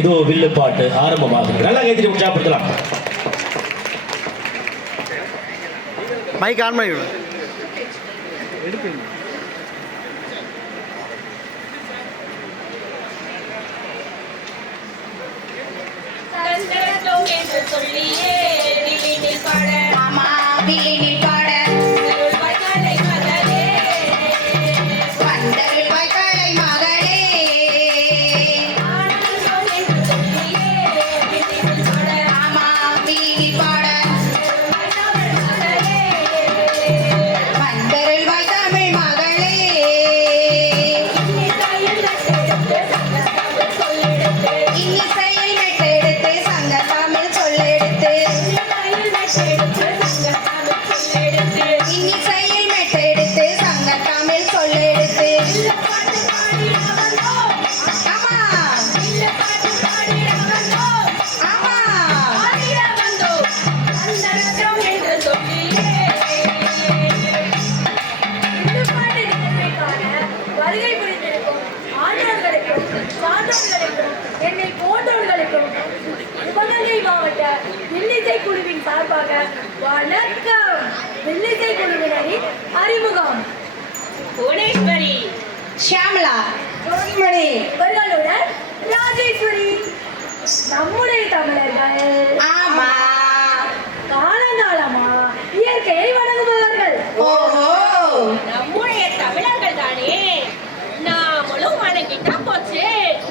இதோ வில்லு பாட்டு ஆரம்பமாகும். நல்லா கைத்தறி உற்சாகப்படுத்தலாம். மைக் ஆன் பண்ணி எடுப்பீங்க. என்னை போன்றவர்களுக்கும் சிவகங்கை மாவட்ட வில்லிசை குழுவின் சார்பாக வணக்கம். வில்லிசை குழுவினரின் அறிமுகம்: புவனேஸ்வரி, ஷியாமலா, ஜோதிமணி, இவர்களுடன் ராஜேஸ்வரி. நம்முடைய தமிழர்கள் ஆமா காலங்காலமா இயற்கையை வணங்குபவர்கள். ஓஹோ, நம்முடைய தமிழர்கள் தானே, நாமளும் வணங்கிட்டா போச்சு.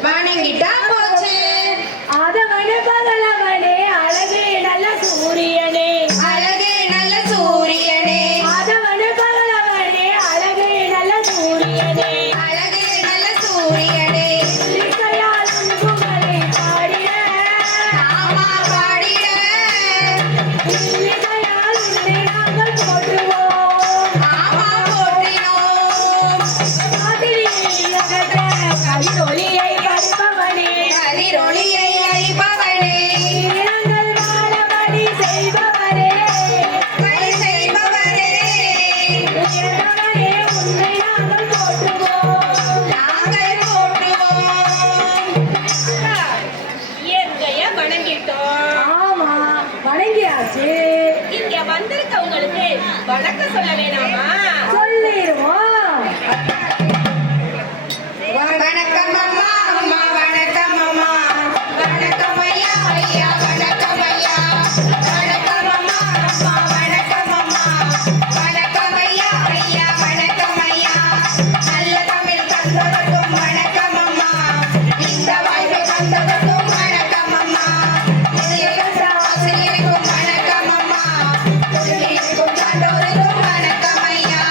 வணங்கிட்டா போச்சு. அத வணப்பகலவனே, அழகே நல்ல சூரியனே, அழகே நல்ல சூரியனே, அத வணப்பகலவனே, அழகே நல்ல சூரியனே, அழகே நல்ல சூரியனே. இசையால் புகழை பாடிட, ஆமா பாடிட, இசையால் உன்னை நாங்கள் போற்றுவோம். ஆமா போற்றினோம். காதிரில் அகன்ற கவிதொலியை படிப்பவனே, கதிரொளியை அழிப்பவனே, இரங்கள் வாழபடி செய்பவரே, வழி செய்பவரே, உயர்ந்தவனே, உன்னை நாங்கள் போற்றுவோம். நாங்கள் போற்றுவோம். இயற்கைய வணங்கிட்டோம். ஆமா, வணங்கியாச்சு. இங்க வந்திருக்கவங்களுக்கு வணக்கம் சொல்ல வேணாமா? சொல்லிடுவோம். வணக்கம் அம்மா, அம்மா வணக்கம் அம்மா, வணக்கம் ஐயா, ஐயா வணக்கம் ஐயா, வணக்கம் அம்மா, அம்மா வணக்கம் அம்மா, வணக்கம் ஐயா, ஐயா வணக்கம் ஐயா. நல்ல தமிழ் தந்ததற்கும் வணக்கம் அம்மா, இந்த வாய்ப்பை தந்ததற்கும் வணக்கம் அம்மா, இதையற்ற ஆசிரியருக்கும் வணக்கம் அம்மா, உதவிக்கும் சான்றோருக்கும் வணக்கம் ஐயா,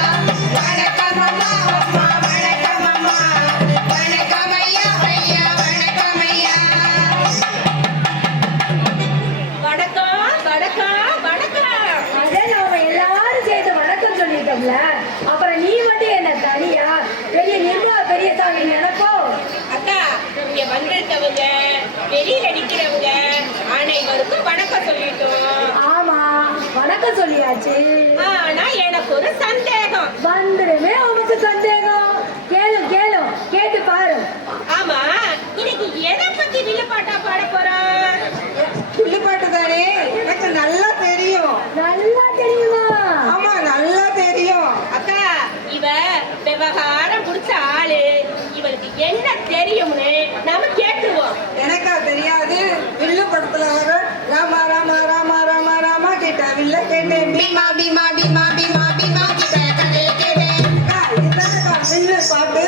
வணக்கம் அம்மா, அம்மா வணக்கம் அம்மா, வணக்கம் ஐயா, ஐயா வணக்கம் ஐயா. வணக்கம் வணக்கம் வணக்கம். அதே நாம எல்லாரும் சேர்ந்து வணக்கம் சொல்லிட்டோம்ல, அப்புறம் நீ மட்டும் என்ன தனியா பெரிய நிர்வாக பெரியசாமி நினைப்போம். அக்கா, இங்க வந்திருக்கவங்க, வெளியில நிக்கிறவங்க அனைவருக்கும் வணக்கம் சொல்லிட்டோம். ஆமா, வணக்கம் சொல்லியாச்சு. ஆனா எனக்கு ஒரு சந்தேகம். வந்துடுமே உனக்கு சந்தேகம். கேளு கேளு, கேட்டு பாரு. ஆமா, இன்னைக்கு எதை பத்தி வில்லுப்பாட்டா பாட போறோம்? புள்ளிப்பாட்டு தானே, எனக்கு நல்லா தெரியும். நல்லா தெரியுமா? ஆமா நல்லா தெரியும். அக்கா, இவ விவகாரம் புடிச்ச ஆளு, இவளுக்கு என்ன தெரியும்னு நாம கேட்டுருவோம். எனக்கா தெரியாது. வில்லு படத்துல வர ராமா ராமா ராமா ராமா ராமா கேட்ட வில்ல கேட்டேன், பீமா பீமா பீமா பீமா பீமா கிட்ட கதைய கேட்டேன். இதுதானக்கா வில்லு பாட்டு.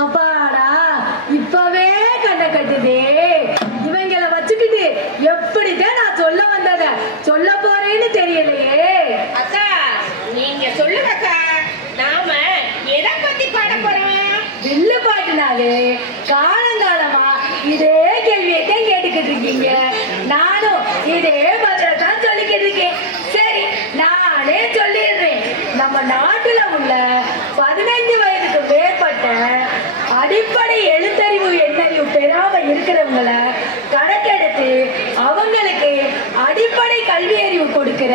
அப்பாடா, இப்பவே கண்ணை கட்டுதே. இவங்கள வச்சுக்கிட்டு எப்படிதான் நான் சொல்ல வந்தத சொல்ல போறேன்னு தெரியலையே. அக்கா, நீங்க சொல்லுங்கக்கா, நாம எதை பத்தி பாட போறோம்? வில்லு பாட்டுனாலே காலங்காலமா இதே கேள்வியைத்தான் கேட்டுக்கிட்டு இருக்கீங்க. நானும் இதே பதில தான் சொல்லிக்கிட்டு இருக்கேன். சரி, நானே சொல்லிடுறேன். நம்ம நாட்டுல உள்ள 15 வயதுக்கு மேற்பட்ட அடிப்படை எழுத்தறிவு எண்ணறிவு பெறாம இருக்கிறவங்கள கணக்கெடுத்து அவங்களுக்கு அடிப்படை கல்வி அறிவு கொடுக்கிற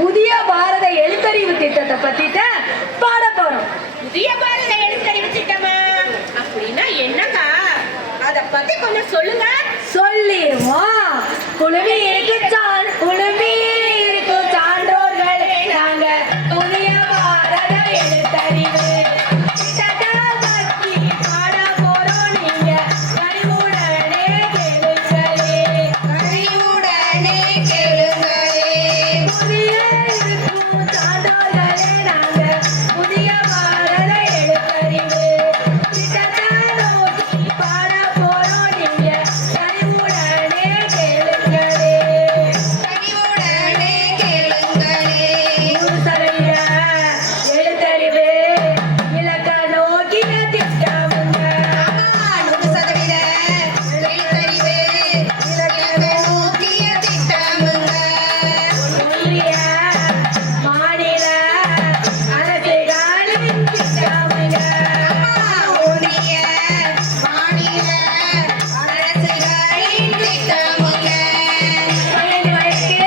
புதிய பாரத எழுத்தறிவு திட்டத்தை பத்தி தான் பாட போறோம். புதிய பாரத எழுத்தறிவு திட்டமா? அப்படின்னா என்னக்கா? பத்தி கொஞ்சம் சொல்லுங்க. சொல்லிடுவோம். குழுமி இருக்கும் சான்றோர்கள் நாங்க புதிய பாரத எழுத்தறிவு பற்றி பாட போறோம். நீங்க கனிவுடனே கேளுங்களே. கனிவுடனே கேளுங்களே. புதிய இருக்கும் சான்றோர்களே நாங்க புதிய பாரத எழுத்தறிவு நோக்கி பாட போறோம். நீங்க கனிவுடனே கேளுங்களே. கனிவுடனே கேளுங்களே. 100% எழுத்தறிவு இலக்க நோக்கின திட்டமுங்க. 100% எழுத்தறிவு இலக்க நோக்கிய திட்டமுங்க. ஒன்றிய மாநில அரசுகளின் திட்டமுங்க. ஒன்றிய மாநில அரசுகளின் திட்டமுங்க. 15 வயதுக்கு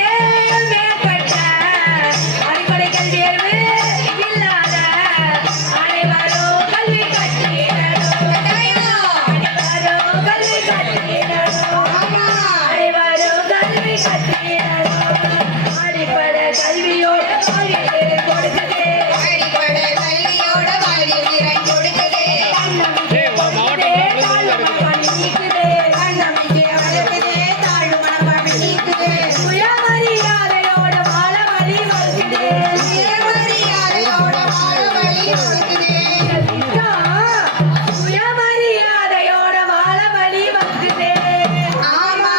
மேற்பட்ட அடிப்படை கல்வியறிவு இல்லாத அனைவரும் கல்வி கற்றிடணும். அனைவரும் கல்வி கற்றிடணும். அனைவரும் கல்வி கற்றிடணும். அடிப்படை கல்வியோடு வாழ்க்கையை கொடுக்குது. அடிப்படை கல்வியோட வாழ்வில் திறன் கொடுக்குது. தன்னம்பிக்கை வளர்க்குது. தாழ்வு மனப்பான்மை நீக்குது. சுயமரியாதையோட வாழ வழி வகுக்குது. சுயமரியாதையோட வாழ வழி வகுக்குது. சுயமரியாதையோட வாழ வழி வகுக்குது. ஆமா,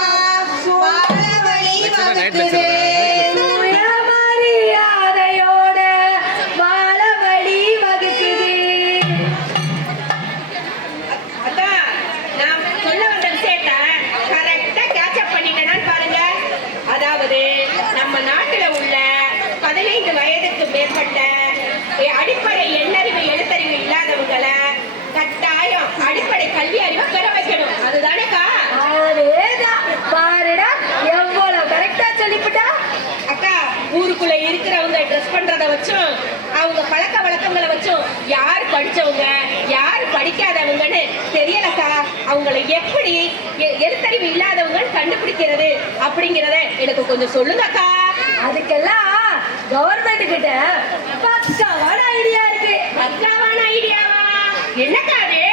வாழ வழி வகுக்குது. சுயமரியாதையோட வாழ வழி வகுக்குது. அக்கா, நான் சொல்ல வந்த விஷயத்தை கரெக்டா கேட்சப் பண்ணிட்டேனான்னு பாருங்க. அதாவது நம்ம நாட்டுல உள்ள 15 வயதுக்கு மேற்பட்ட அடிப்படை எண்ணறிவு எழுத்தறிவு இல்லாதவங்களை கட்டாயம் அடிப்படை கல்வி அறிவை பெற வைக்கணும். அதுதானேக்கா? அதேதான். பாருடா எவ்வளவு கரெக்டா சொல்லிவிட்டா. அக்கா, ஊருக்குள்ள இருக்கிறவங்க ட்ரெஸ் பண்றத வச்சும் அவங்க பழக்க வழக்கங்களை வச்சும் யார் படிச்சவங்க யார் படிக்காதவங்கன்னு தெரியலக்கா. அவங்களை எப்படி எழுத்தறிவு இல்லாதவங்கன்னு கண்டுபிடிக்கிறது அப்படிங்கிறத எனக்கு கொஞ்சம் சொல்லுங்கக்கா. அதுக்கெல்லாம் கவர்மெண்ட் கிட்ட பக்காவான ஐடியா இருக்கு. பக்காவான ஐடியாவா? என்னக்கா அது?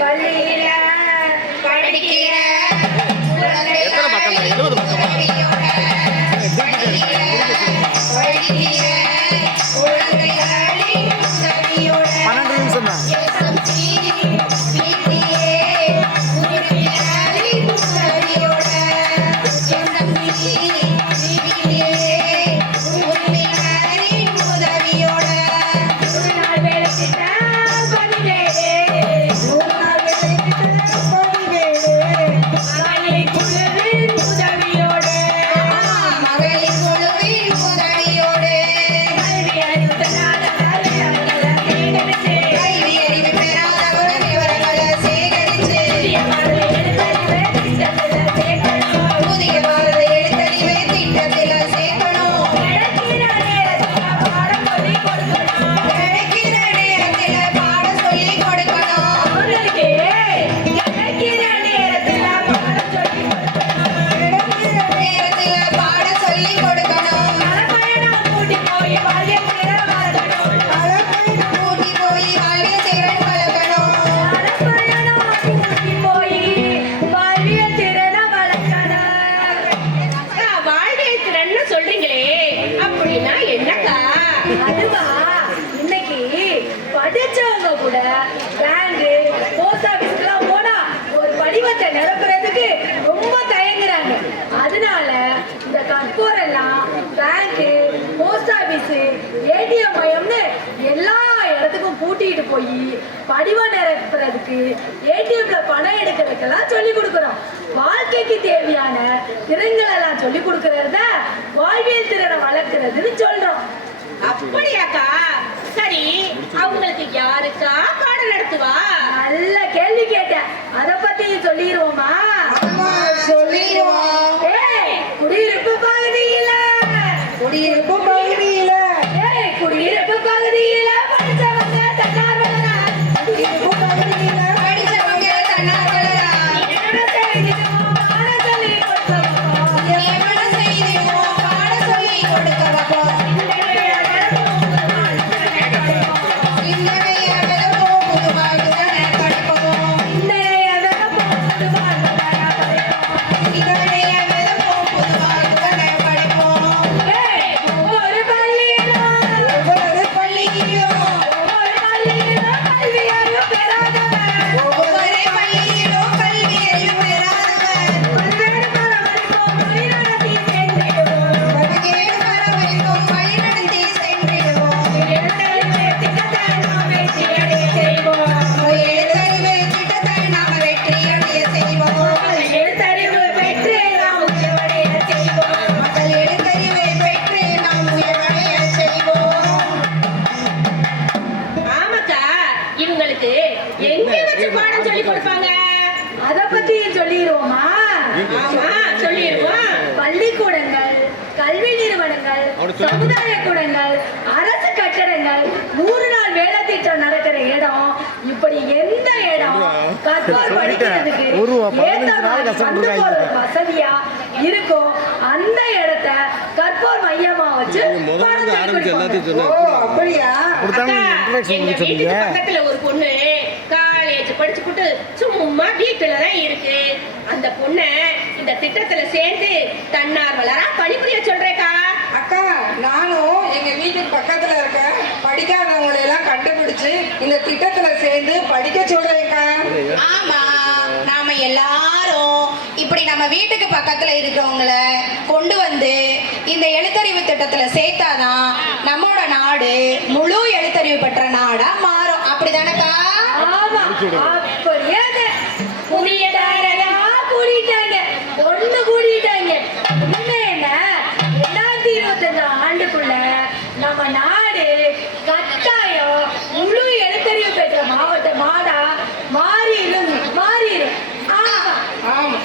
பள்ளியில படிக்கிற எத்தனை பக்கம்? 70 பக்கமா? கல்வியோட படிக்கிற குழந்தைகளின் உதவியோட 12 நிமிஷம் தான். SMC, PTA, உறுப்பினரின் உதவியோட SMC, PTA, உறுப்பினரின் உதவியோட ஒரு நாள் வேலை திட்ட பதிவேடு. ஒரு நாள் வேலைக்கு பதிவேடு. மகளிர் குழுவின் உதவியோடு மகளிர் குழுவின் உதவியோடு கல்வி அறிவு பெறாதவர்களை அவர்களை தேர்ந்தெடுத்து கல்வி அறிவு பெறாதவர்கள் விவரங்களை சேகரித்து புதிய பாரத எழுத்தறிவு திட்டத்தில் சேர்க்கணும். புதிய பாரத எழுத்தறிவு திட்டத்தில் சேர்க்கணும். கிடைக்கிற நேரத்தில் பாடம் சொல்லிக் கொடுக்கணும். கிடைக்கிற நேரத்தில் பாடம் சொல்லி கொடுக்கணும். அவர்களுக்கு கிடைக்கிற நேரத்தில் பாடம் சொல்லிக் கொடுக்கணும். கிடைக்கிற நேரத்தில் பாடம் சொல்லி கொடுக்கணும். நடைப்பயணம் கூட்டி போய் வாழ்வியல் திறன் வளர்க்கணும். பழப்பயிர் கூட்டி போய் வாழ்வியல் திறன் வளர்க்கணும். நடைப்பயணம் கூட்டி போய் வாழ்வியல் திறனை வளர்க்கணும். அக்கா, வாழ்வியல் திறன்னு சொல்றீங்களே, அப்படின்னா என்னக்கா? அதுவா, இன்னைக்கு படிச்சவங்க கூட பேங்க் போஸ்ட் ஆபீஸ்க்குலாம் போனா ஒரு படிவத்தை நிரப்புறதுக்கு ரொம்ப தயங்குறாங்க. அதனால இந்த கற்போரெல்லாம் பேங்க் போஸ்ட் ஆபீஸ் ஏடிஎம் மையம்னு எல்லா இடத்துக்கும் கூட்டிட்டு போய் படிவம் நிரப்புறதுக்கு ஏடிஎம்ல பணம் எடுக்கிறதுக்கெல்லாம் சொல்லி கொடுக்குறோம். வாழ்க்கைக்கு தேவையான திறன்கள் எல்லாம் சொல்லி கொடுக்கறத வாழ்வியல் திறனை வளர்க்கறதுன்னு சொல்றோம். அப்படியாக்கா? சரி, அவங்களுக்கு யாருக்கா பாடம் நடத்துவா? நல்ல கேள்வி கேட்டேன். அத பத்தி சொல்லிடுவோமா? ஆமா, சொல்லிடுவோம். ஏய், குடியிருப்பு பகுதியில குடியிருப்பு பகுதியில குடியிருப்பு பகுதியில படிச்சவங்க தன்னார்வலரா. குடியிருப்பு பகுதியில படிச்சவங்க தன்னார்வலரா அத பத்தியும் சொல்லிடுவோமா? ஆமா சொல்லிடுவோம். பள்ளிக்கூடங்கள், கல்வி நிறுவனங்கள், சமுதாய கூடங்கள், அரசு கட்டடங்கள், 3 நாள் வேலை திட்டம் நடக்கிற இடம், இப்படி எந்த இடம் கற்போர் படிக்கிறதுக்கு ஏத்த மாதிரி வந்து போற வசதியா இருக்கோ அந்த இடத்த கற்போர் மையமா வச்சு ஓ அப்படியா? அக்கா, எங்க வீட்டுக்கு பக்கத்துல ஒரு பொண்ணு காலேஜ் படிச்சுப்புட்டு சும்மா வீட்டுல தான் இருக்கு. அந்த பொண்ணை இந்த திட்டத்துல சேர்ந்து தன்னார்வலரா பணிபுரிய சொல்றேக்கா. அக்கா, நானும் எங்க வீட்டுக்கு பக்கத்துல இருக்க படிக்காதவங்களை எல்லாம் கண்டுபிடிச்சு இந்த திட்டத்துல சேர்ந்து படிக்க சொல்றேன்க்கா. ஆமா, நாம எல்லாரும் இப்படி நம்ம வீட்டுக்கு பக்கத்துல இருக்கிறவங்கள கொண்டு வந்து இந்த எழுத்தறிவு திட்டத்துல சேர்த்தாதான் நம்மளோட நாடு முழு எழுத்தறிவு பெற்ற நாடா மாறும். அப்படிதானக்கா? ஆமா, அப்படியே புரியதாரா கூடிட்டாங்க, ஒண்ணு கூடிட்டாங்க. உண்மை என்ன, 2025 ஆண்டுக்குள்ள நம்ம நாடு கட்டாயம் முழு எழுத்தறிவு பெற்ற மாவட்டமாடா மாறிடும். ஆமா ஆமா.